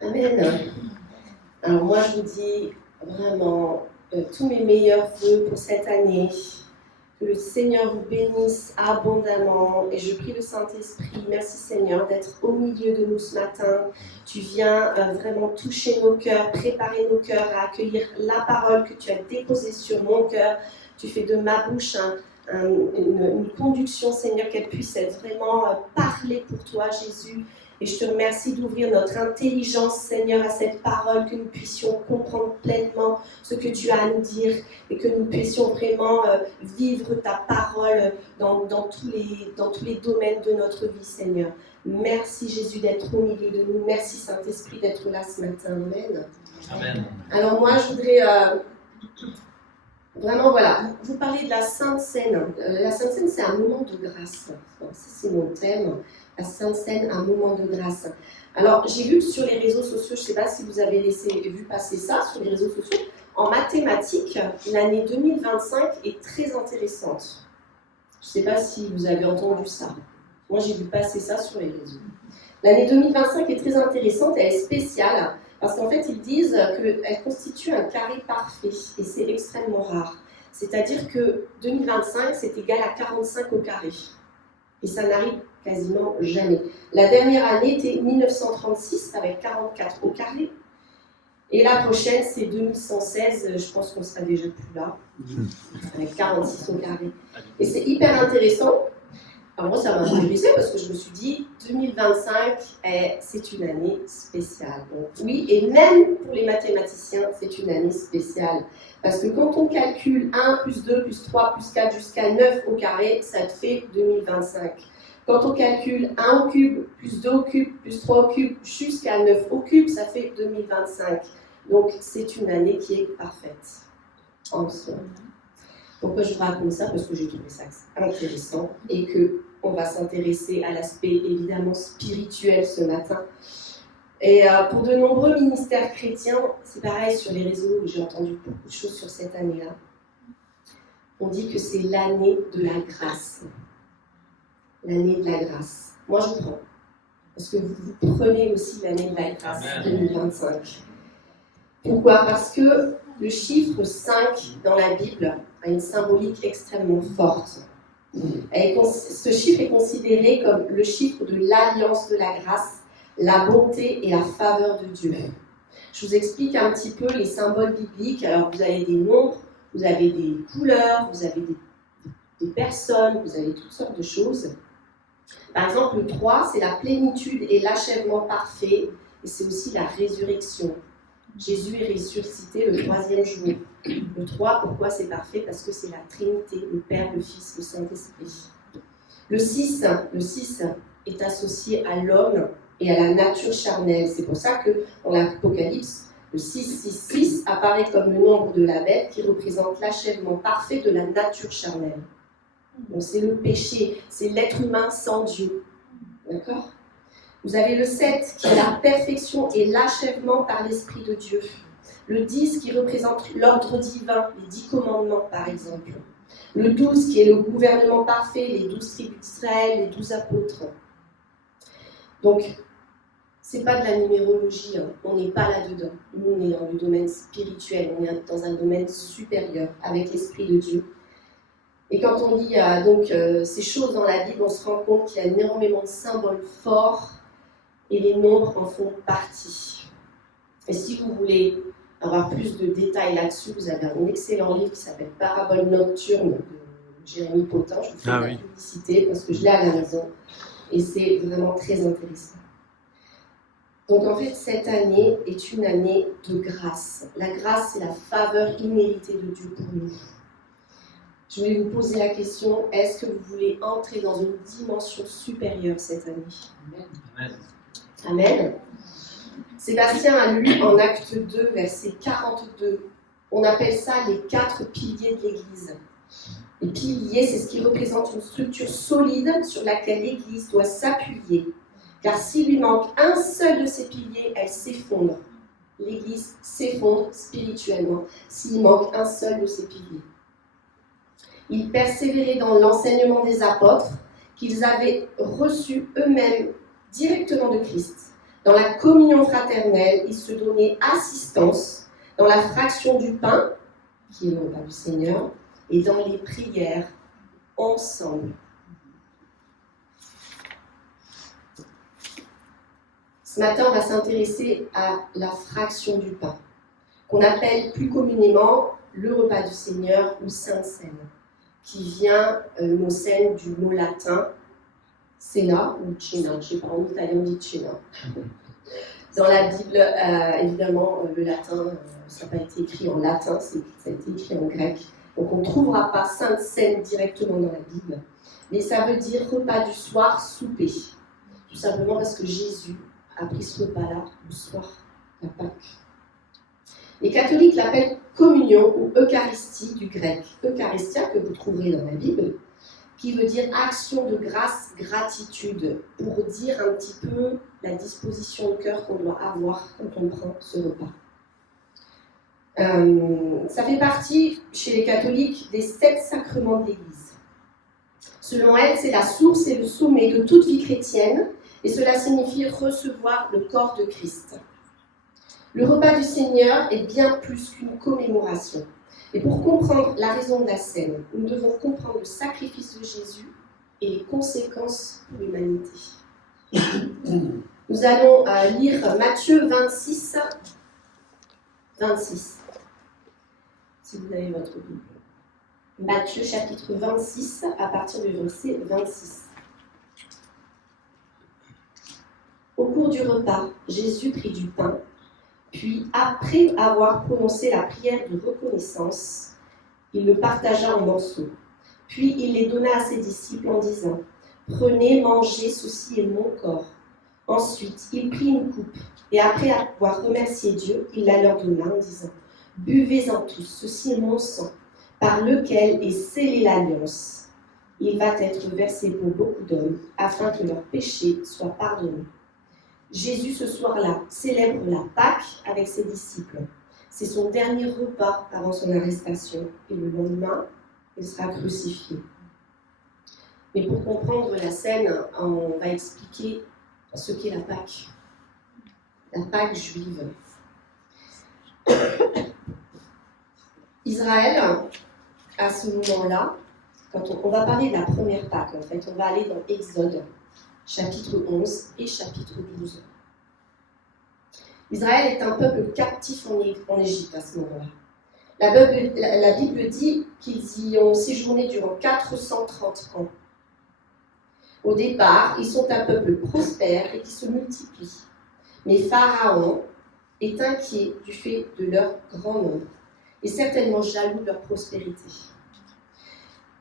Amen. Alors moi, je vous dis vraiment tous mes meilleurs vœux pour cette année. Que le Seigneur vous bénisse abondamment. Et je prie le Saint-Esprit, merci Seigneur, d'être au milieu de nous ce matin. Tu viens vraiment toucher nos cœurs, préparer nos cœurs à accueillir la parole que tu as déposée sur mon cœur. Tu fais de ma bouche une conduction, Seigneur, qu'elle puisse être vraiment parlée pour toi, Jésus. Et je te remercie d'ouvrir notre intelligence, Seigneur, à cette parole, que nous puissions comprendre pleinement ce que tu as à nous dire et que nous puissions vraiment vivre ta parole dans tous les domaines de notre vie, Seigneur. Merci, Jésus, d'être au milieu de nous. Merci, Saint-Esprit, d'être là ce matin. Amen. Amen. Alors moi, je voudrais vraiment, vous parler de la Sainte Seine. La Sainte Seine, c'est un moment de grâce. Bon, ça, c'est mon thème. La Sainte Seine, un moment de grâce. Alors, j'ai vu sur les réseaux sociaux, je ne sais pas si vous avez vu passer ça sur les réseaux sociaux, en mathématiques, l'année 2025 est très intéressante. Je ne sais pas si vous avez entendu ça. Moi, j'ai vu passer ça sur les réseaux. L'année 2025 est très intéressante, elle est spéciale, parce qu'en fait, ils disent qu'elle constitue un carré parfait, et c'est extrêmement rare. C'est-à-dire que 2025, c'est égal à 45 au carré. Et ça n'arrive quasiment jamais. La dernière année était 1936, avec 44 au carré. Et la prochaine, c'est 2116, je pense qu'on sera déjà plus là, avec 46 au carré. Et c'est hyper intéressant. Alors moi, ça m'a intéressé parce que je me suis dit, 2025, c'est une année spéciale. Donc, oui, et même pour les mathématiciens, c'est une année spéciale. Parce que quand on calcule 1 plus 2 plus 3 plus 4 jusqu'à 9 au carré, ça te fait 2025. Quand on calcule 1 au cube, plus 2 au cube, plus 3 au cube, jusqu'à 9 au cube, ça fait 2025. Donc, c'est une année qui est parfaite en soi. Pourquoi je vous raconte ça? Parce que j'ai trouvé ça intéressant et qu'on va s'intéresser à l'aspect évidemment spirituel ce matin. Et pour de nombreux ministères chrétiens, c'est pareil sur les réseaux, j'ai entendu beaucoup de choses sur cette année-là. On dit que c'est l'année de la grâce. L'année de la grâce. Moi, je prends. Parce que vous prenez aussi l'année de la grâce 2025. Pourquoi? Parce que le chiffre 5 dans la Bible a une symbolique extrêmement forte. Ce chiffre est considéré comme le chiffre de l'alliance de la grâce, la bonté et la faveur de Dieu. Je vous explique un petit peu les symboles bibliques. Alors, vous avez des nombres, vous avez des couleurs, vous avez des personnes, vous avez toutes sortes de choses. Par exemple, le 3, c'est la plénitude et l'achèvement parfait, et c'est aussi la résurrection. Jésus est ressuscité le 3e jour. Le 3, pourquoi c'est parfait? Parce que c'est la Trinité, le Père, le Fils, le Saint-Esprit. Le 6 est associé à l'homme et à la nature charnelle. C'est pour ça que dans l'Apocalypse, le 666 apparaît comme le nombre de la bête qui représente l'achèvement parfait de la nature charnelle. Donc c'est le péché, c'est l'être humain sans Dieu. D'accord? Vous avez le 7 qui est la perfection et l'achèvement par l'Esprit de Dieu. Le 10 qui représente l'ordre divin, les 10 commandements par exemple. Le 12 qui est le gouvernement parfait, les 12 tribus d'Israël, les 12 apôtres. Donc, c'est pas de la numérologie, hein. On n'est pas là-dedans. Nous, on est dans le domaine spirituel, on est dans un domaine supérieur avec l'Esprit de Dieu. Et quand on lit ces choses dans la Bible, on se rend compte qu'il y a énormément de symboles forts et les nombres en font partie. Et si vous voulez avoir plus de détails là-dessus, vous avez un excellent livre qui s'appelle Paraboles nocturnes de Jérémy Potin. Je vous fais la publicité parce que je l'ai à la maison et c'est vraiment très intéressant. Donc en fait, cette année est une année de grâce. La grâce, c'est la faveur imméritée de Dieu pour nous. Je voulais vous poser la question, est-ce que vous voulez entrer dans une dimension supérieure cette année? Amen. Amen. Sébastien a lu en Acte 2, verset 42. On appelle ça les 4 piliers de l'Église. Les piliers, c'est ce qui représente une structure solide sur laquelle l'Église doit s'appuyer. Car s'il lui manque un seul de ces piliers, elle s'effondre. L'Église s'effondre spirituellement s'il manque un seul de ces piliers. Ils persévéraient dans l'enseignement des apôtres qu'ils avaient reçu eux-mêmes directement de Christ, Dans la communion fraternelle, ils se donnaient assistance dans la fraction du pain, qui est le repas du Seigneur, et dans les prières ensemble. Ce matin, on va s'intéresser à la fraction du pain, qu'on appelle plus communément le repas du Seigneur ou Sainte Seine, qui vient, le mot Seine, du mot latin Cena ou Cena, je ne sais pas, en italien on dit Cena. Dans la Bible, évidemment, le latin, ça n'a pas été écrit en latin, ça a été écrit en grec. Donc on ne trouvera pas Sainte Seine directement dans la Bible, mais ça veut dire repas du soir, souper. Tout simplement parce que Jésus a pris ce repas-là le soir, la Pâque. Les catholiques l'appellent communion ou Eucharistie du grec, Eucharistia que vous trouverez dans la Bible, qui veut dire action de grâce, gratitude, pour dire un petit peu la disposition de cœur qu'on doit avoir quand on prend ce repas. Ça fait partie, chez les catholiques, des 7 sacrements de l'Église. Selon elle, c'est la source et le sommet de toute vie chrétienne, et cela signifie recevoir le corps de Christ. Le repas du Seigneur est bien plus qu'une commémoration. Et pour comprendre la raison de la scène, nous devons comprendre le sacrifice de Jésus et les conséquences pour l'humanité. Nous allons lire Matthieu 26, si vous avez votre Bible. Matthieu chapitre 26, à partir du verset 26. Au cours du repas, Jésus prit du pain, puis après avoir prononcé la prière de reconnaissance, il le partagea en morceaux. Puis il les donna à ses disciples en disant « Prenez, mangez, ceci est mon corps. » Ensuite, il prit une coupe, et après avoir remercié Dieu, il la leur donna en disant « Buvez-en tous, ceci est mon sang, par lequel est scellée l'alliance. Il va être versé pour beaucoup d'hommes, afin que leurs péchés soient pardonnés. » Jésus, ce soir-là, célèbre la Pâque avec ses disciples. C'est son dernier repas avant son arrestation, et le lendemain, il sera crucifié. Mais pour comprendre la scène, on va expliquer ce qu'est la Pâque. La Pâque juive. Israël, à ce moment-là, quand on va parler de la première Pâque, en fait, on va aller dans Exode, chapitre 11 et chapitre 12. Israël est un peuple captif en Égypte à ce moment-là. La Bible dit qu'ils y ont séjourné durant 430 ans. Au départ, ils sont un peuple prospère et qui se multiplie. Mais Pharaon est inquiet du fait de leur grand nombre et certainement jaloux de leur prospérité.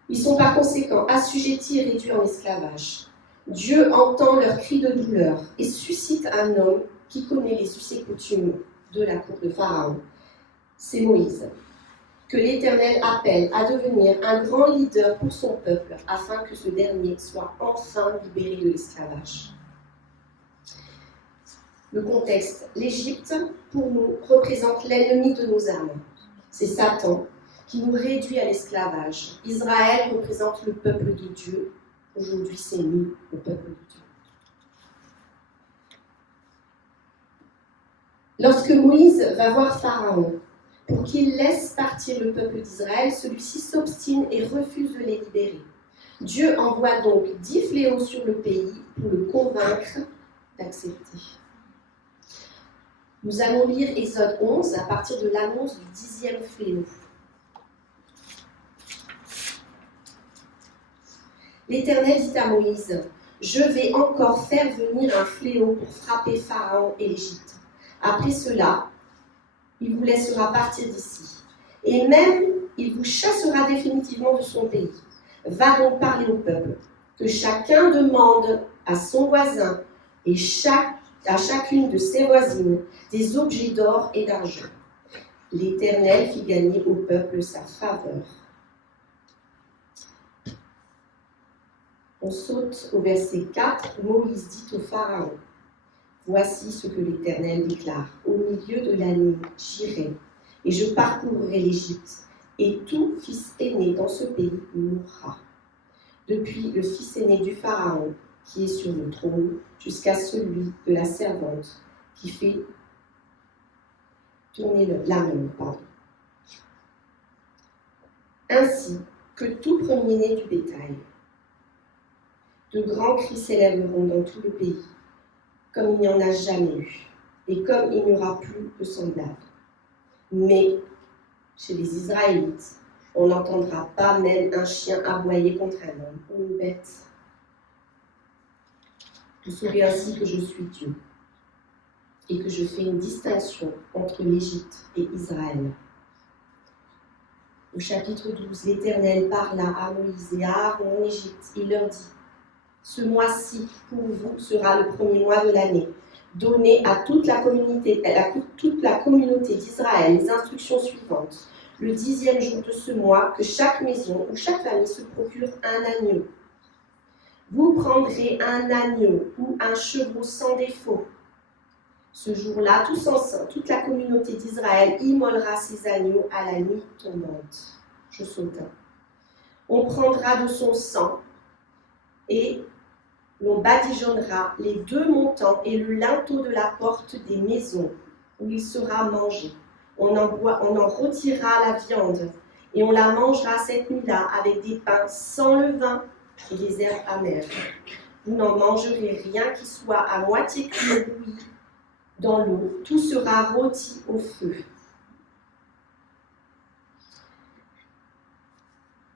Ils sont par conséquent assujettis et réduits en esclavage. Dieu entend leurs cris de douleur et suscite un homme qui connaît les us et coutumes de la cour de Pharaon. C'est Moïse, que l'Éternel appelle à devenir un grand leader pour son peuple, afin que ce dernier soit enfin libéré de l'esclavage. Le contexte, l'Égypte, pour nous, représente l'ennemi de nos âmes. C'est Satan qui nous réduit à l'esclavage. Israël représente le peuple de Dieu. Aujourd'hui, c'est nous, le peuple de Dieu. Lorsque Moïse va voir Pharaon pour qu'il laisse partir le peuple d'Israël, celui-ci s'obstine et refuse de les libérer. Dieu envoie donc 10 fléaux sur le pays pour le convaincre d'accepter. Nous allons lire Exode 11 à partir de l'annonce du 10e fléau. L'Éternel dit à Moïse, « Je vais encore faire venir un fléau pour frapper Pharaon et l'Égypte. Après cela, il vous laissera partir d'ici. Et même, il vous chassera définitivement de son pays. Va donc parler au peuple, que chacun demande à son voisin et à chacune de ses voisines des objets d'or et d'argent. » L'Éternel fit gagner au peuple sa faveur. On saute au verset 4, Moïse dit au Pharaon, « Voici ce que l'Éternel déclare. Au milieu de la nuit, j'irai, et je parcourrai l'Égypte, et tout fils aîné dans ce pays mourra. Depuis le fils aîné du Pharaon qui est sur le trône, jusqu'à celui de la servante qui fait tourner la main. Ainsi que tout premier-né du bétail. De grands cris s'élèveront dans tout le pays, comme il n'y en a jamais eu, et comme il n'y aura plus de semblable. Mais chez les Israélites, on n'entendra pas même un chien aboyer contre un homme ou une bête. Vous saurez ainsi que je suis Dieu, et que je fais une distinction entre l'Égypte et Israël. Au chapitre 12, l'Éternel parla à Moïse et à Aaron en Égypte. Il leur dit: ce mois-ci, pour vous, sera le premier mois de l'année. Donnez à toute la communauté d'Israël les instructions suivantes. Le 10e jour de ce mois, que chaque maison ou chaque famille se procure un agneau. Vous prendrez un agneau ou un chevreau sans défaut. Ce jour-là, tous ensemble, toute la communauté d'Israël immolera ses agneaux à la nuit tombante. Je saute. On prendra de son sang et l'on badigeonnera les 2 montants et le linteau de la porte des maisons où il sera mangé. On en retirera la viande et on la mangera cette nuit-là avec des pains sans levain et des herbes amères. Vous n'en mangerez rien qui soit à moitié cuit ou bouilli dans l'eau. Tout sera rôti au feu.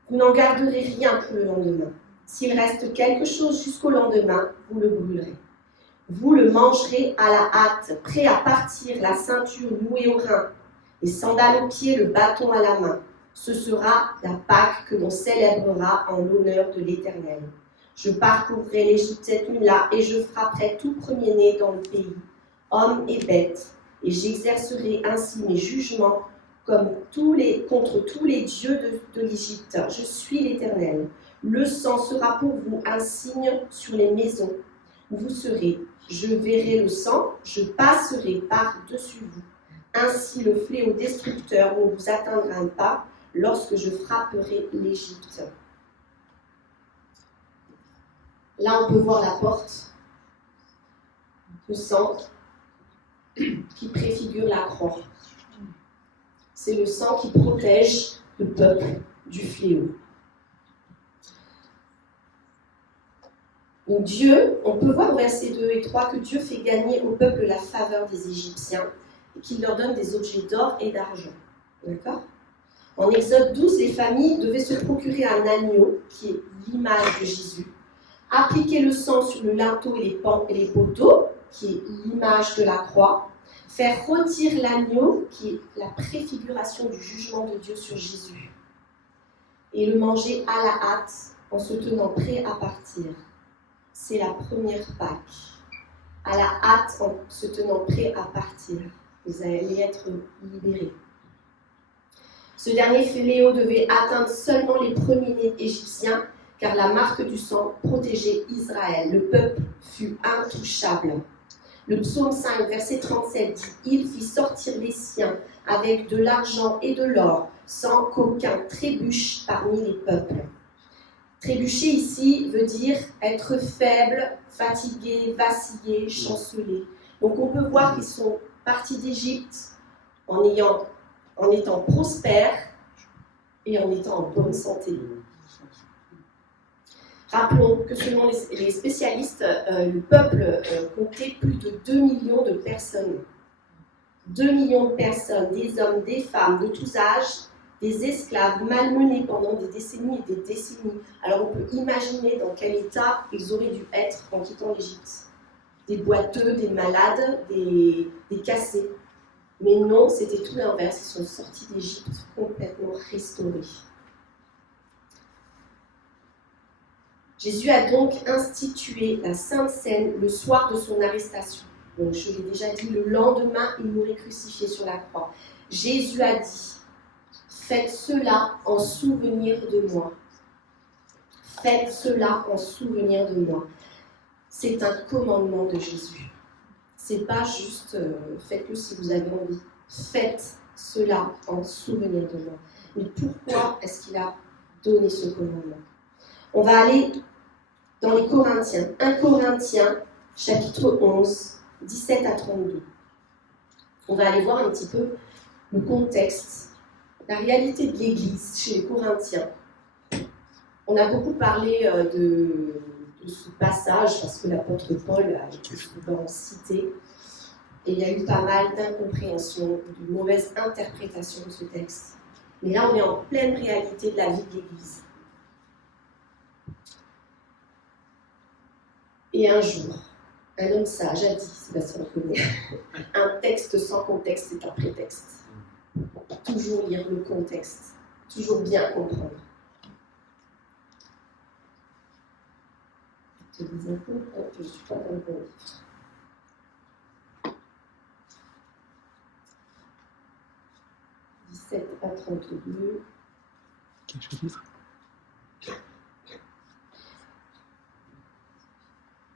Vous n'en garderez rien pour le lendemain. S'il reste quelque chose jusqu'au lendemain, vous le brûlerez. Vous le mangerez à la hâte, prêt à partir, la ceinture nouée au rein, les sandales aux pieds, le bâton à la main. Ce sera la Pâque que l'on célébrera en l'honneur de l'Éternel. Je parcourrai l'Égypte cette nuit-là et je frapperai tout premier-né dans le pays, hommes et bêtes, et j'exercerai ainsi mes jugements contre tous les dieux de l'Égypte. Je suis l'Éternel. Le sang sera pour vous un signe sur les maisons où vous serez. Je verrai le sang, je passerai par-dessus vous. Ainsi le fléau destructeur ne vous atteindra pas lorsque je frapperai l'Égypte. Là, on peut voir la porte de sang qui préfigure la croix. C'est le sang qui protège le peuple du fléau. Donc Dieu, on peut voir au verset 2 et 3 que Dieu fait gagner au peuple la faveur des Égyptiens et qu'il leur donne des objets d'or et d'argent. D'accord ? En Exode 12, les familles devaient se procurer un agneau, qui est l'image de Jésus, appliquer le sang sur le linteau et les poteaux, qui est l'image de la croix, faire rôtir l'agneau, qui est la préfiguration du jugement de Dieu sur Jésus, et le manger à la hâte en se tenant prêt à partir. C'est la première Pâque. À la hâte en se tenant prêt à partir. Vous allez être libérés. Ce dernier fléau devait atteindre seulement les premiers-nés égyptiens, car la marque du sang protégeait Israël. Le peuple fut intouchable. Le psaume 5, verset 37 dit « Il fit sortir les siens avec de l'argent et de l'or, sans qu'aucun trébuche parmi les peuples. » Trébucher ici veut dire être faible, fatigué, vaciller, chanceler. Donc on peut voir qu'ils sont partis d'Égypte en étant prospères et en étant en bonne santé. Rappelons que selon les spécialistes, le peuple comptait plus de 2 millions de personnes. 2 millions de personnes, des hommes, des femmes, de tous âges, des esclaves malmenés pendant des décennies et des décennies. Alors on peut imaginer dans quel état ils auraient dû être en quittant l'Égypte. Des boiteux, des malades, des cassés. Mais non, c'était tout l'inverse. Ils sont sortis d'Égypte complètement restaurés. Jésus a donc institué la Sainte Seine le soir de son arrestation. Donc je l'ai déjà dit, le lendemain, il mourrait crucifié sur la croix. Jésus a dit: faites cela en souvenir de moi. Faites cela en souvenir de moi. C'est un commandement de Jésus. C'est pas juste faites-le si vous avez envie. Faites cela en souvenir de moi. Mais pourquoi est-ce qu'il a donné ce commandement ? On va aller dans les Corinthiens. 1 Corinthiens, chapitre 11, 17 à 32. On va aller voir un petit peu le contexte, la réalité de l'Église chez les Corinthiens. On a beaucoup parlé de ce passage parce que l'apôtre Paul a été souvent cité. Et il y a eu pas mal d'incompréhension, de mauvaises interprétations de ce texte. Mais là, on est en pleine réalité de la vie de l'Église. Et un jour, un homme sage a dit, Sébastien connaît, un texte sans contexte est un prétexte. Toujours lire le contexte, toujours bien comprendre. Je te dis un peu, je ne suis pas dans le bon livre. 17 à 32. Quel chapitre ?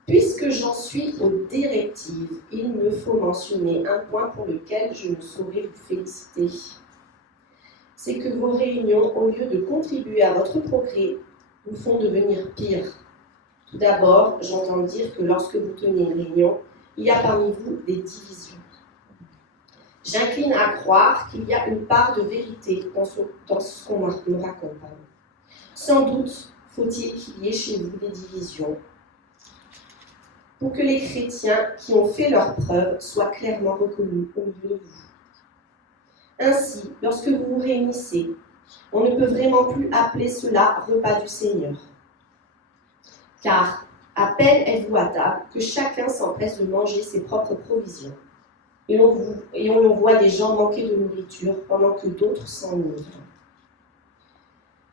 Puisque j'en suis aux directives, il me faut mentionner un point pour lequel je ne saurais vous féliciter. C'est que vos réunions, au lieu de contribuer à votre progrès, vous font devenir pire. Tout d'abord, j'entends dire que lorsque vous tenez une réunion, il y a parmi vous des divisions. J'incline à croire qu'il y a une part de vérité dans ce qu'on me raconte. Sans doute faut-il qu'il y ait chez vous des divisions, pour que les chrétiens qui ont fait leurs preuves soient clairement reconnus au milieu de vous. Ainsi, lorsque vous vous réunissez, on ne peut vraiment plus appeler cela repas du Seigneur. Car, à peine êtes-vous à table, que chacun s'empresse de manger ses propres provisions. Et on voit des gens manquer de nourriture pendant que d'autres s'enivrent.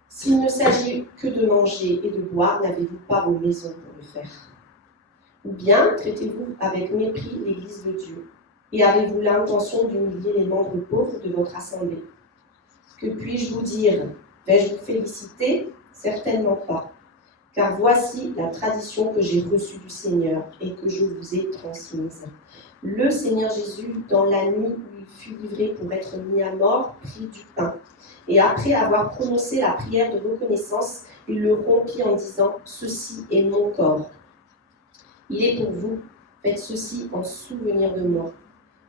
S'il ne s'agit que de manger et de boire, n'avez-vous pas vos maisons pour le faire? Ou bien traitez-vous avec mépris l'Église de Dieu? Et avez-vous l'intention d'humilier les membres pauvres de votre assemblée? Que puis-je vous dire? Vais-je vous féliciter? Certainement pas. Car voici la tradition que j'ai reçue du Seigneur et que je vous ai transmise. Le Seigneur Jésus, dans la nuit où il fut livré pour être mis à mort, prit du pain. Et après avoir prononcé la prière de reconnaissance, il le rompit en disant « Ceci est mon corps. Il est pour vous, faites ceci en souvenir de moi. »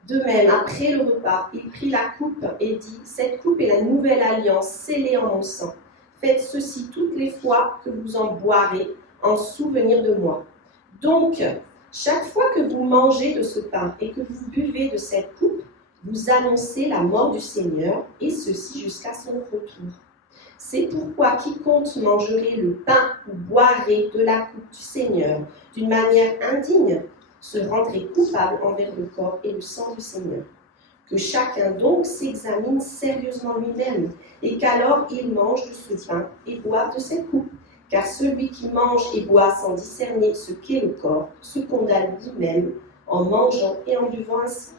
De même, après le repas, il prit la coupe et dit « Cette coupe est la nouvelle alliance scellée en mon sang. Faites ceci toutes les fois que vous en boirez en souvenir de moi. » Donc, chaque fois que vous mangez de ce pain et que vous buvez de cette coupe, vous annoncez la mort du Seigneur, et ceci jusqu'à son retour. C'est pourquoi quiconque mangerait le pain ou boirait de la coupe du Seigneur d'une manière indigne se rendrait coupable envers le corps et le sang du Seigneur. Que chacun donc s'examine sérieusement lui-même, et qu'alors il mange de ce pain et boive de cette coupe. Car celui qui mange et boit sans discerner ce qu'est le corps se condamne lui-même en mangeant et en buvant ainsi.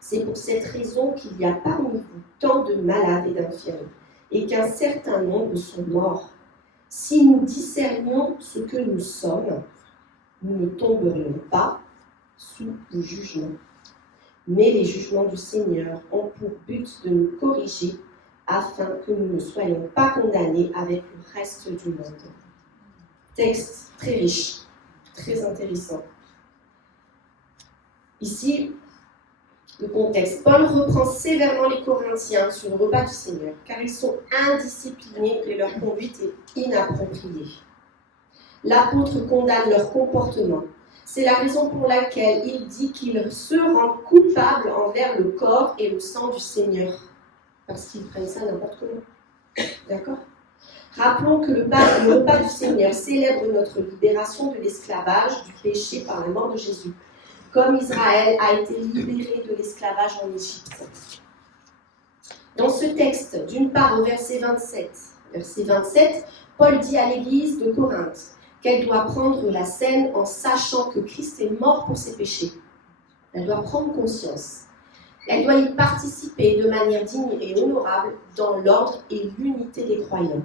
C'est pour cette raison qu'il y a parmi vous tant de malades et d'infirmes, et qu'un certain nombre sont morts. Si nous discernions ce que nous sommes, nous ne tomberions pas sous le jugement. Mais les jugements du Seigneur ont pour but de nous corriger, afin que nous ne soyons pas condamnés avec le reste du monde. Texte très riche, très intéressant. Ici, le contexte. Paul reprend sévèrement les Corinthiens sur le repas du Seigneur, car ils sont indisciplinés et leur conduite est inappropriée. L'apôtre condamne leur comportement. C'est la raison pour laquelle il dit qu'ils se rendent coupables envers le corps et le sang du Seigneur. Parce qu'ils prennent ça n'importe comment. D'accord ? Rappelons que le repas du Seigneur célèbre notre libération de l'esclavage, du péché par la mort de Jésus, comme Israël a été libéré de l'esclavage en Égypte. Dans ce texte, d'une part au verset 27, Paul dit à l'église de Corinthe qu'elle doit prendre la scène en sachant que Christ est mort pour ses péchés. Elle doit prendre conscience. Elle doit y participer de manière digne et honorable dans l'ordre et l'unité des croyants.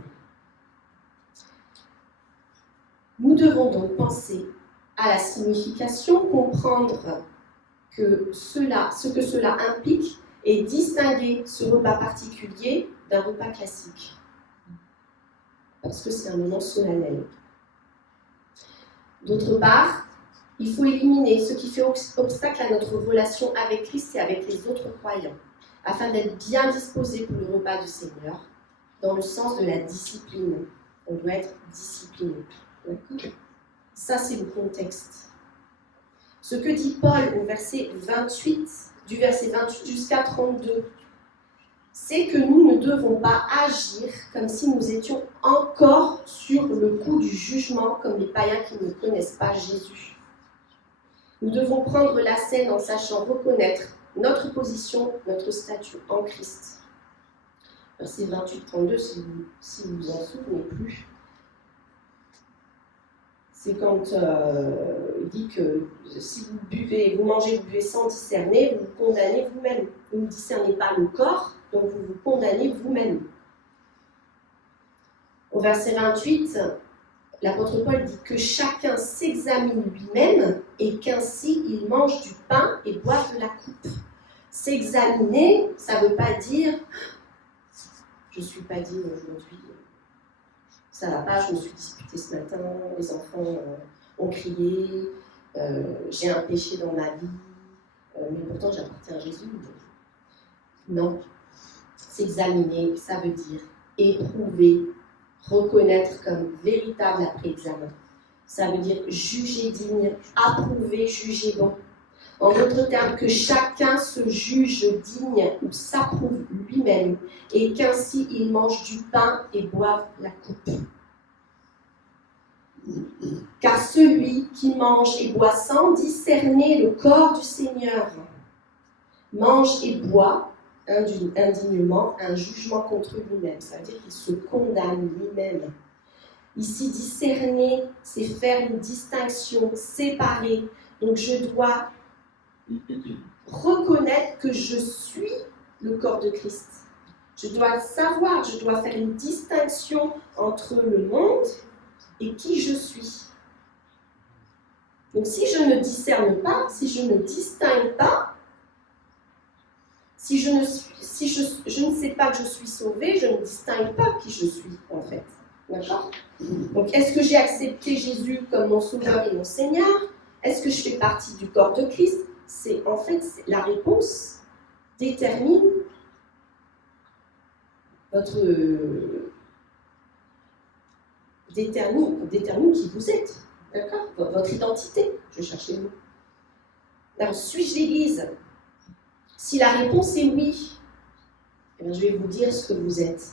Nous devons donc penser à la signification, comprendre ce que cela implique et distinguer ce repas particulier d'un repas classique. Parce que c'est un moment solennel. D'autre part, il faut éliminer ce qui fait obstacle à notre relation avec Christ et avec les autres croyants, afin d'être bien disposés pour le repas du Seigneur, dans le sens de la discipline. On doit être discipliné. D'accord ? Ça, c'est le contexte. Ce que dit Paul au verset 28, du verset 28 jusqu'à 32, c'est que nous ne devons pas agir comme si nous étions encore sur le coup du jugement, comme les païens qui ne connaissent pas Jésus. Nous devons prendre la scène en sachant reconnaître notre position, notre statut en Christ. Verset 28-32, si vous vous en souvenez plus, c'est quand il dit que si vous mangez, vous buvez sans discerner, vous vous condamnez vous-même. Vous ne discernez pas le corps, donc vous vous condamnez vous-même. Au verset 28, l'apôtre Paul dit que chacun s'examine lui-même et qu'ainsi il mange du pain et boive de la coupe. S'examiner, ça ne veut pas dire « je ne suis pas digne aujourd'hui ». Ça ne va pas, je me suis disputée ce matin, les enfants ont crié, j'ai un péché dans ma vie, mais pourtant j'appartiens à Jésus. Non, s'examiner, ça veut dire éprouver, reconnaître comme véritable après examen. Ça veut dire juger digne, approuver, juger bon. En d'autres termes, que chacun se juge digne ou s'approuve lui-même et qu'ainsi il mange du pain et boive la coupe. Car celui qui mange et boit sans discerner le corps du Seigneur mange et boit indignement un jugement contre lui-même. Ça veut dire qu'il se condamne lui-même. Ici, discerner, c'est faire une distinction, séparer. Donc je dois reconnaître que je suis le corps de Christ. Je dois savoir, je dois faire une distinction entre le monde et qui je suis. Donc si je ne discerne pas, si je ne distingue pas, si je ne sais pas que je suis sauvée, je ne distingue pas qui je suis en fait. D'accord ? Donc est-ce que j'ai accepté Jésus comme mon sauveur et mon Seigneur ? Est-ce que je fais partie du corps de Christ ? C'est la réponse détermine détermine qui vous êtes, d'accord ? Votre identité, je cherche les mots. Alors, suis-je l'Église ? Si la réponse est oui, eh bien, je vais vous dire ce que vous êtes.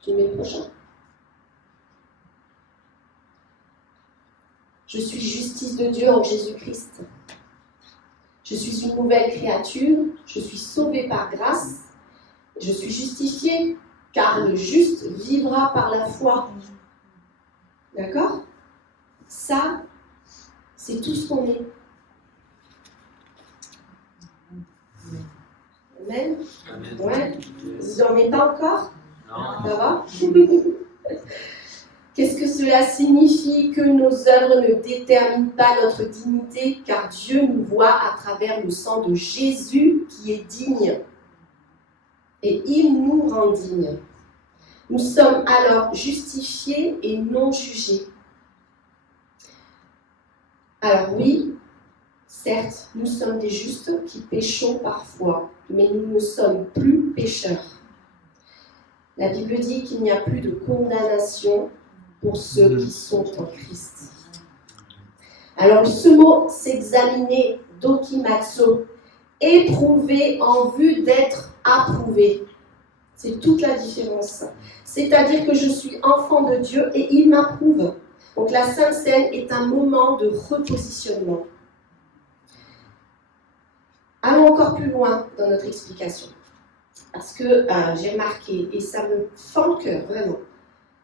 Tu mets le prochain. Je suis justice de Dieu en Jésus-Christ. Je suis une nouvelle créature, je suis sauvée par grâce, je suis justifiée, car le juste vivra par la foi. D'accord ? Ça, c'est tout ce qu'on est. Amen ? Ouais. Vous n'en êtes pas encore ? Non. Ça va ? Qu'est-ce que cela signifie que nos œuvres ne déterminent pas notre dignité, car Dieu nous voit à travers le sang de Jésus qui est digne. Et il nous rend dignes. Nous sommes alors justifiés et non jugés. Alors oui, certes, nous sommes des justes qui péchons parfois, mais nous ne sommes plus pécheurs. La Bible dit qu'il n'y a plus de condamnation pour ceux qui sont en Christ. Alors ce mot, s'examiner, dokimazo, éprouver en vue d'être approuvé. C'est toute la différence. C'est-à-dire que je suis enfant de Dieu et il m'approuve. Donc la Sainte Seine est un moment de repositionnement. Allons encore plus loin dans notre explication. Parce que j'ai remarqué, et ça me fend le cœur, vraiment,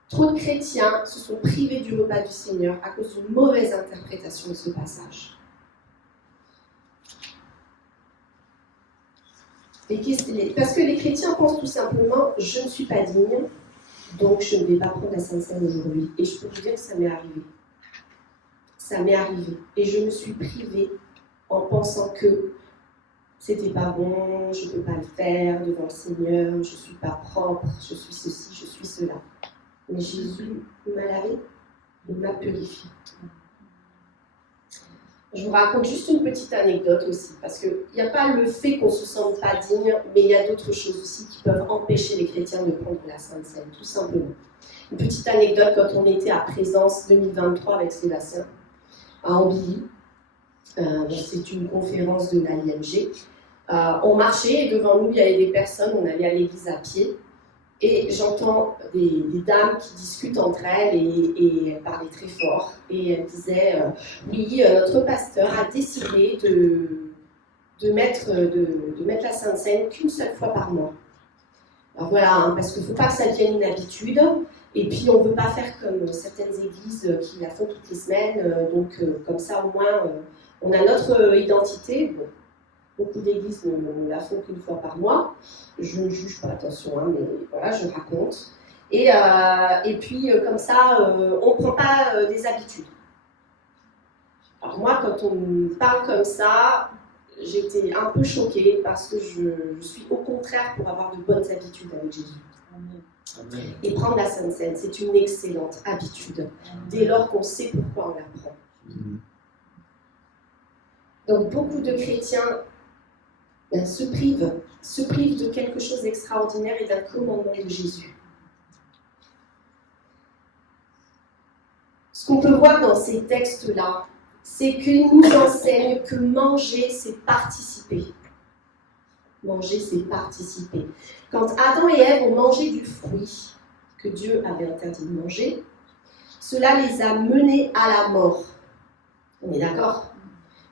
trop de chrétiens se sont privés du repas du Seigneur à cause d'une mauvaise interprétation de ce passage. Parce que les chrétiens pensent tout simplement « je ne suis pas digne, donc je ne vais pas prendre la Sainte Seine aujourd'hui ». Et je peux vous dire que ça m'est arrivé. Ça m'est arrivé. Et je me suis privée en pensant que c'était pas bon, je ne peux pas le faire devant le Seigneur, je ne suis pas propre, je suis ceci, je suis cela. Mais Jésus m'a lavé, Il m'a purifié. Je vous raconte juste une petite anecdote aussi, parce qu'il n'y a pas le fait qu'on ne se sente pas digne, mais il y a d'autres choses aussi qui peuvent empêcher les chrétiens de prendre la Sainte Seine, tout simplement. Une petite anecdote, quand on était à Présence 2023 avec Sébastien, à Ambilly, c'est une conférence de l'IMG, on marchait et devant nous, il y avait des personnes, on allait à l'église à pied, et j'entends des dames qui discutent entre elles et elles parlaient très fort. Et elles disaient oui, notre pasteur a décidé de mettre la Sainte Seine qu'une seule fois par mois. Alors voilà, hein, parce qu'il ne faut pas que ça devienne une habitude. Et puis on ne veut pas faire comme certaines églises qui la font toutes les semaines. Donc comme ça au moins on a notre identité. Bon. Beaucoup d'églises ne la font qu'une fois par mois. Je ne juge pas, attention, hein, mais voilà, je raconte. Et puis, comme ça, on ne prend pas des habitudes. Alors moi, quand on me parle comme ça, j'étais un peu choquée parce que je suis au contraire pour avoir de bonnes habitudes avec Jésus. Amen. Et prendre la Sainte Seine, c'est une excellente habitude, dès lors qu'on sait pourquoi on la prend. Donc, beaucoup de chrétiens se privent de quelque chose d'extraordinaire et d'un commandement de Jésus. Ce qu'on peut voir dans ces textes-là, c'est qu'il nous enseigne que manger, c'est participer. Manger, c'est participer. Quand Adam et Ève ont mangé du fruit que Dieu avait interdit de manger, cela les a menés à la mort. On est d'accord ?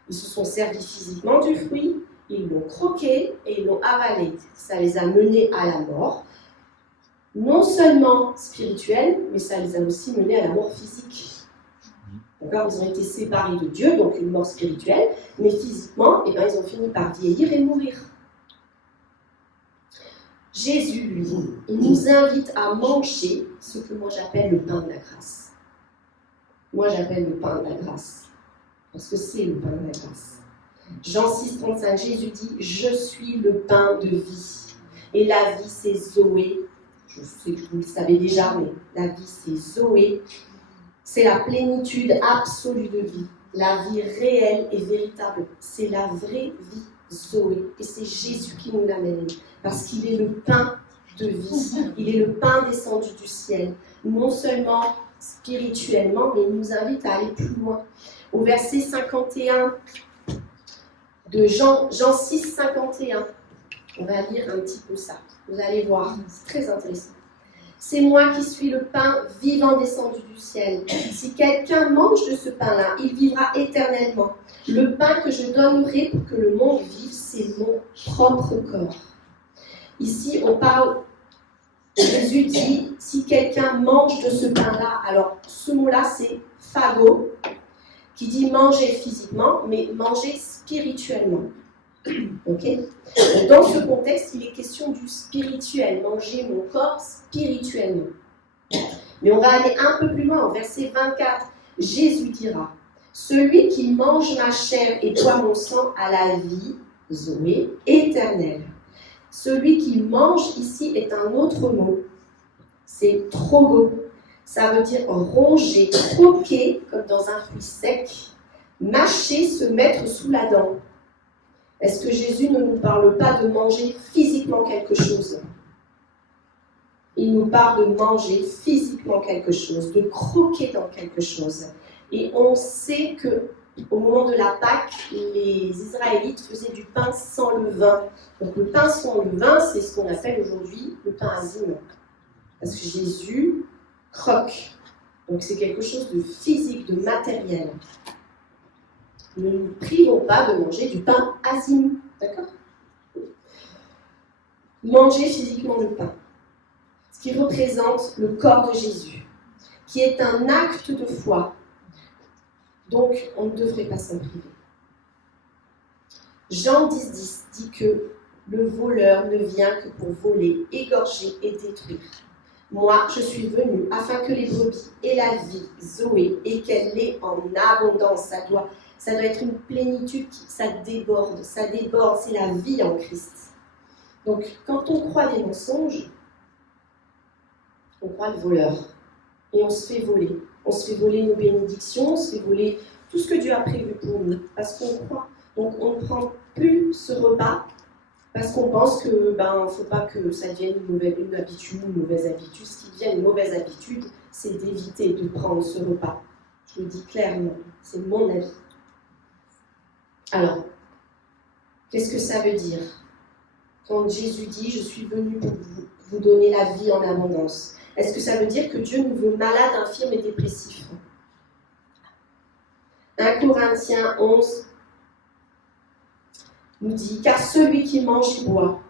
Ils se sont servis physiquement du fruit, ils l'ont croqué et ils l'ont avalé. Ça les a menés à la mort, non seulement spirituelle, mais ça les a aussi menés à la mort physique. D'accord ? Ils ont été séparés de Dieu, donc une mort spirituelle, mais physiquement, ils ont fini par vieillir et mourir. Jésus, lui, il nous invite à manger ce que moi j'appelle le pain de la grâce. Moi j'appelle le pain de la grâce, parce que c'est le pain de la grâce. Jean 6, 35, Jésus dit « Je suis le pain de vie. » Et la vie, c'est Zoé. Je sais que vous le savez déjà, mais la vie, c'est Zoé. C'est la plénitude absolue de vie. La vie réelle et véritable. C'est la vraie vie, Zoé. Et c'est Jésus qui nous l'amène. Parce qu'il est le pain de vie. Il est le pain descendu du ciel. Non seulement spirituellement, mais il nous invite à aller plus loin. Au verset 51 de Jean 6, 51. On va lire un petit peu ça. Vous allez voir, c'est très intéressant. C'est moi qui suis le pain vivant descendu du ciel. Si quelqu'un mange de ce pain-là, il vivra éternellement. Le pain que je donnerai pour que le monde vive, c'est mon propre corps. Ici, on parle, Jésus dit, si quelqu'un mange de ce pain-là, alors ce mot-là, c'est phago, qui dit manger physiquement, mais manger spirituellement. Okay. Dans ce contexte, il est question du spirituel, manger mon corps spirituellement. Mais on va aller un peu plus loin, au verset 24. Jésus dira, « Celui qui mange ma chair et boit mon sang a la vie, Zoé, éternelle. » Celui qui mange ici est un autre mot, c'est trogo. Ça veut dire ronger, croquer, comme dans un fruit sec, mâcher, se mettre sous la dent. Est-ce que Jésus ne nous parle pas de manger physiquement quelque chose ? Il nous parle de manger physiquement quelque chose, de croquer dans quelque chose. Et on sait qu'au moment de la Pâque, les Israélites faisaient du pain sans levain. Donc le pain sans levain, c'est ce qu'on appelle aujourd'hui le pain azime. Parce que Jésus croque. Donc c'est quelque chose de physique, de matériel. Ne nous privons pas de manger du pain azime. D'accord ? Manger physiquement le pain. Ce qui représente le corps de Jésus, qui est un acte de foi. Donc, on ne devrait pas s'en priver. Jean 10,10 dit que le voleur ne vient que pour voler, égorger et détruire. Moi, je suis venu afin que les brebis aient la vie, Zoé, et qu'elle l'ait en abondance. Ça doit être une plénitude, ça déborde, c'est la vie en Christ. Donc, quand on croit les mensonges, on croit le voleur, et on se fait voler. On se fait voler nos bénédictions, on se fait voler tout ce que Dieu a prévu pour nous, parce qu'on croit. Donc on ne prend plus ce repas, parce qu'on pense que ne faut pas que ça devienne une habitude, une mauvaise habitude. Ce qui devient une mauvaise habitude, c'est d'éviter de prendre ce repas. Je le dis clairement, c'est mon avis. Alors, qu'est-ce que ça veut dire? Quand Jésus dit « Je suis venu pour vous donner la vie en abondance », est-ce que ça veut dire que Dieu nous veut malades, infirmes et dépressifs? 1 Corinthiens 11 nous dit « Car celui qui mange et boit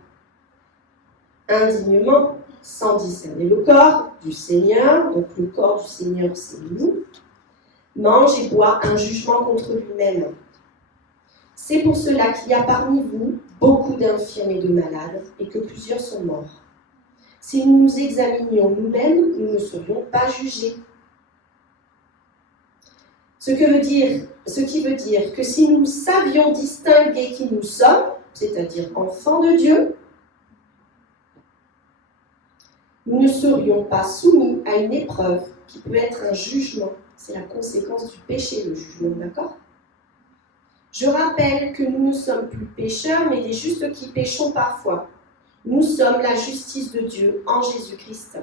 indignement, sans discerner le corps du Seigneur, donc le corps du Seigneur c'est nous, mange et boit un jugement contre lui-même. C'est pour cela qu'il y a parmi vous beaucoup d'infirmes et de malades, et que plusieurs sont morts. Si nous nous examinions nous-mêmes, nous ne serions pas jugés. » Ce qui veut dire que si nous savions distinguer qui nous sommes, c'est-à-dire enfants de Dieu, nous ne serions pas soumis à une épreuve qui peut être un jugement. C'est la conséquence du péché, le jugement, d'accord? Je rappelle que nous ne sommes plus pécheurs, mais des justes qui péchons parfois. Nous sommes la justice de Dieu en Jésus-Christ.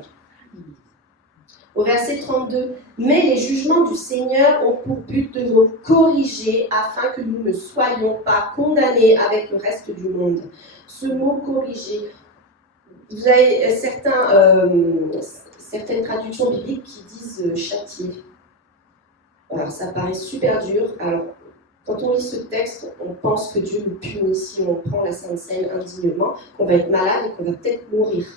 Au verset 32, « Mais les jugements du Seigneur ont pour but de nous corriger afin que nous ne soyons pas condamnés avec le reste du monde. » Ce mot « corriger », vous avez certaines traductions bibliques qui disent « châtier ». Alors ça paraît super dur. Alors, quand on lit ce texte, on pense que Dieu nous punit si on prend la Sainte Seine indignement, qu'on va être malade et qu'on va peut-être mourir.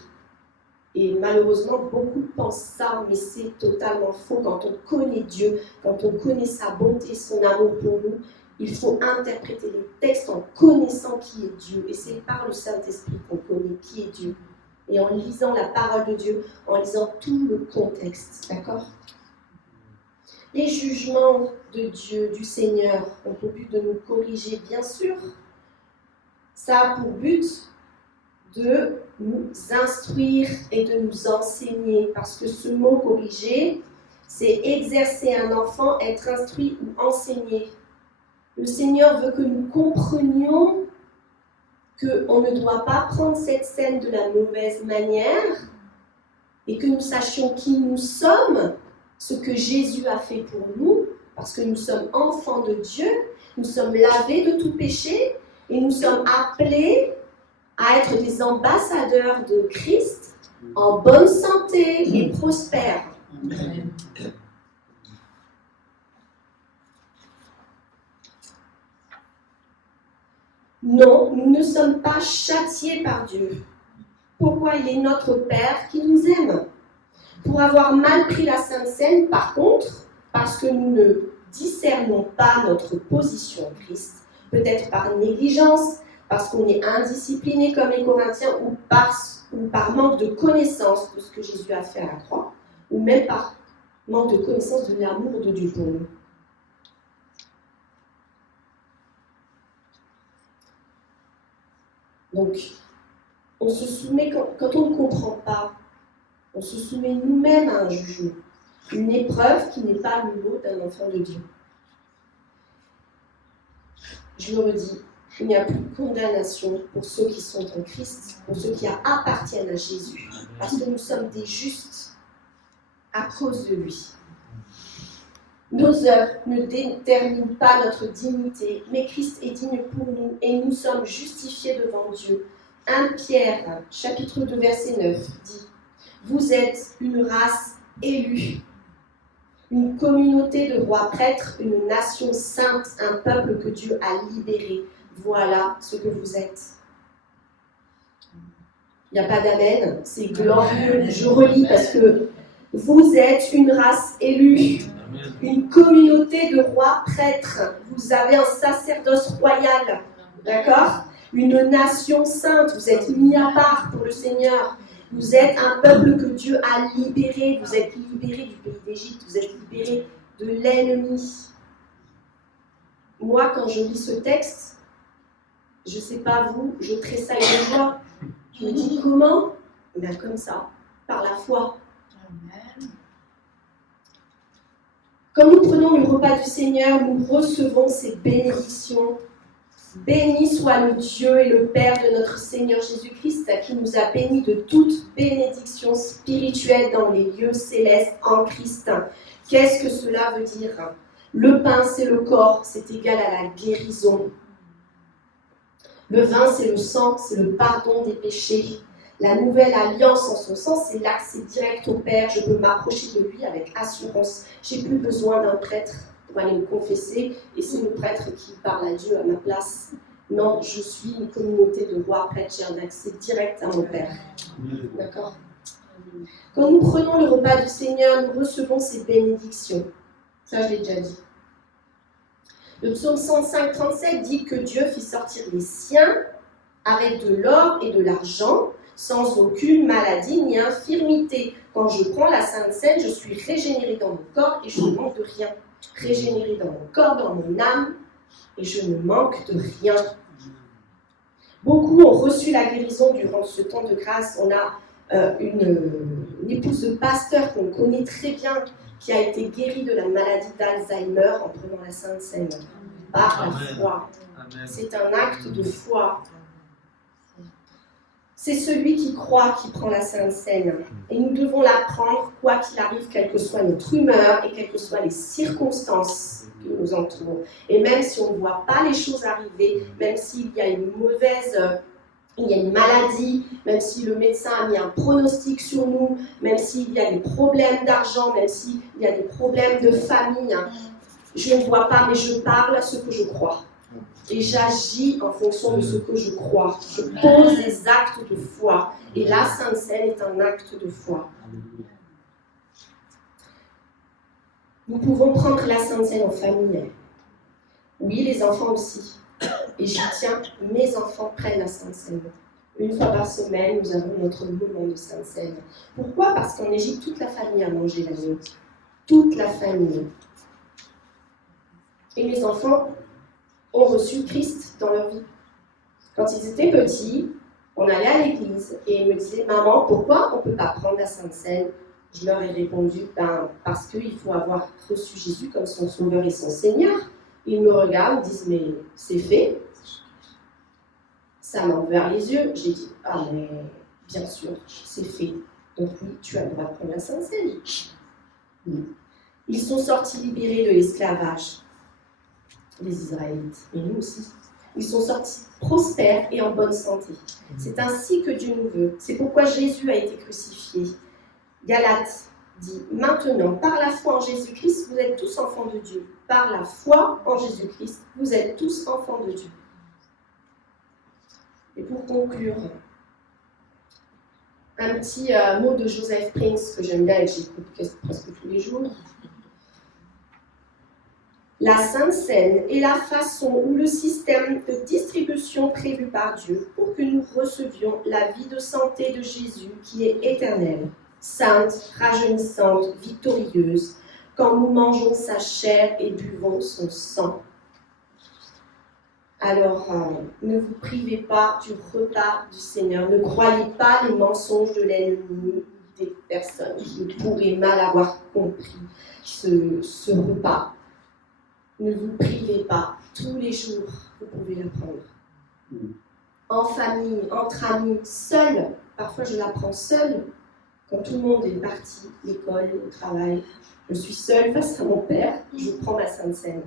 Et malheureusement, beaucoup pensent ça, mais c'est totalement faux. Quand on connaît Dieu, quand on connaît sa bonté, son amour pour nous, il faut interpréter les textes en connaissant qui est Dieu. Et c'est par le Saint-Esprit qu'on connaît qui est Dieu. Et en lisant la parole de Dieu, en lisant tout le contexte, d'accord? Les jugements de Dieu, du Seigneur, ont pour but de nous corriger, bien sûr. Ça a pour but de nous instruire et de nous enseigner. Parce que ce mot « corriger », c'est exercer un enfant, être instruit ou enseigné. Le Seigneur veut que nous comprenions qu'on ne doit pas prendre cette scène de la mauvaise manière et que nous sachions qui nous sommes, ce que Jésus a fait pour nous, parce que nous sommes enfants de Dieu, nous sommes lavés de tout péché et nous sommes appelés à être des ambassadeurs de Christ en bonne santé et prospères. Amen. Non, nous ne sommes pas châtiés par Dieu. Pourquoi? Il est notre Père qui nous aime. Pour avoir mal pris la Sainte Seine, par contre, parce que nous ne discernons pas notre position en Christ, peut-être par négligence, parce qu'on est indiscipliné comme les Corinthiens, ou par manque de connaissance de ce que Jésus a fait à la croix, ou même par manque de connaissance de l'amour de Dieu pour nous. Donc, on se soumet, quand on ne comprend pas, on se soumet nous-mêmes à un jugement, une épreuve qui n'est pas le lot d'un enfant de Dieu. Je le redis, il n'y a plus de condamnation pour ceux qui sont en Christ, pour ceux qui appartiennent à Jésus, parce que nous sommes des justes à cause de lui. Nos œuvres ne déterminent pas notre dignité, mais Christ est digne pour nous et nous sommes justifiés devant Dieu. 1 Pierre, chapitre 2, verset 9, dit « Vous êtes une race élue, une communauté de rois prêtres, une nation sainte, un peuple que Dieu a libéré. Voilà ce que vous êtes. » Il n'y a pas d'amen, c'est glorieux. Je relis parce que vous êtes une race élue, une communauté de rois prêtres. Vous avez un sacerdoce royal, d'accord? Une nation sainte, vous êtes mis à part pour le Seigneur. Vous êtes un peuple que Dieu a libéré. Vous êtes libéré du pays d'Égypte, vous êtes libéré de l'ennemi. Moi, quand je lis ce texte, je ne sais pas vous, je tressaille de joie. Je me dis comment? Eh bien comme ça, par la foi. Quand nous prenons le repas du Seigneur, nous recevons ces bénédictions. Béni soit le Dieu et le Père de notre Seigneur Jésus-Christ, qui nous a bénis de toute bénédiction spirituelle dans les lieux célestes en Christ. Qu'est-ce que cela veut dire? Le pain, c'est le corps, c'est égal à la guérison. Le vin, c'est le sang, c'est le pardon des péchés. La nouvelle alliance en son sang, c'est l'accès direct au Père. Je peux m'approcher de lui avec assurance. J'ai plus besoin d'un prêtre pour aller me confesser et c'est le prêtre qui parle à Dieu à ma place. Non, je suis une communauté de rois prêtres, j'ai un accès direct à mon Père. D'accord? Quand nous prenons le repas du Seigneur, nous recevons ses bénédictions. Ça, je l'ai déjà dit. Le psaume 105, 37 dit que Dieu fit sortir les siens avec de l'or et de l'argent, sans aucune maladie ni infirmité. Quand je prends la Sainte Seine, je suis régénéré dans mon corps et je ne manque de rien. Régénéré dans mon corps, dans mon âme, et je ne manque de rien. Beaucoup ont reçu la guérison durant ce temps de grâce. On a une épouse de pasteur qu'on connaît très bien, qui a été guérie de la maladie d'Alzheimer en prenant la Sainte Seine. Par la foi. C'est un acte de foi. C'est celui qui croit qui prend la Sainte Seine. Et nous devons la prendre, quoi qu'il arrive, quelle que soit notre humeur et quelles que soient les circonstances qui nous entourent. Et même si on ne voit pas les choses arriver, même s'il y a une maladie, même si le médecin a mis un pronostic sur nous, même s'il y a des problèmes d'argent, même s'il y a des problèmes de famille, je ne vois pas, mais je parle ce que je crois. Et j'agis en fonction de ce que je crois. Je pose des actes de foi. Et la Sainte Seine est un acte de foi. Nous pouvons prendre la Sainte Seine en famille. Oui, les enfants aussi. Et j'y tiens, mes enfants prennent la Sainte Seine. Une fois par semaine, nous avons notre moment de Sainte Seine. Pourquoi? Parce qu'en Égypte, toute la famille a mangé l'agneau. Toute la famille. Et mes enfants ont reçu Christ dans leur vie. Quand ils étaient petits, on allait à l'église et ils me disaient « Maman, pourquoi on ne peut pas prendre la Sainte Seine ?» Je leur ai répondu « Parce qu'il faut avoir reçu Jésus comme son Sauveur et son Seigneur. » Ils me regardent, ils disent « Mais c'est fait. » Ça m'a ouvert les yeux. J'ai dit « Ah mais bien sûr, c'est fait. Donc oui, tu as le droit de prendre la Sainte Seine. » Ils sont sortis libérés de l'esclavage. Les Israélites, et nous aussi. Ils sont sortis prospères et en bonne santé. C'est ainsi que Dieu nous veut. C'est pourquoi Jésus a été crucifié. Galates dit, maintenant, par la foi en Jésus-Christ, vous êtes tous enfants de Dieu. Par la foi en Jésus-Christ, vous êtes tous enfants de Dieu. Et pour conclure, un petit mot de Joseph Prince que j'aime bien et que j'écoute presque tous les jours. La Sainte Seine est la façon ou le système de distribution prévu par Dieu pour que nous recevions la vie de santé de Jésus qui est éternelle, sainte, rajeunissante, victorieuse, quand nous mangeons sa chair et buvons son sang. Alors, ne vous privez pas du repas du Seigneur, ne croyez pas les mensonges de l'ennemi, des personnes qui pourraient mal avoir compris ce repas. Ne vous privez pas, tous les jours, vous pouvez la prendre. En famille, entre amis, seul. Parfois, je la prends seule. Quand tout le monde est parti, l'école, le travail, je suis seule face à mon Père, je prends ma Sainte Seine.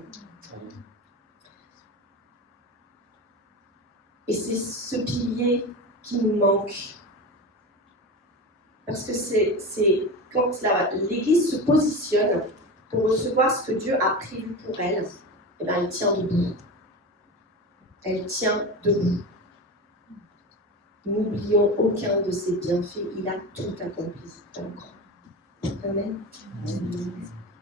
Et c'est ce pilier qui nous manque. Parce que c'est quand l'Église se positionne pour recevoir ce que Dieu a prévu pour elle, eh bien, elle tient debout. Elle tient debout. N'oublions aucun de ses bienfaits. Il a tout accompli. Amen. Amen.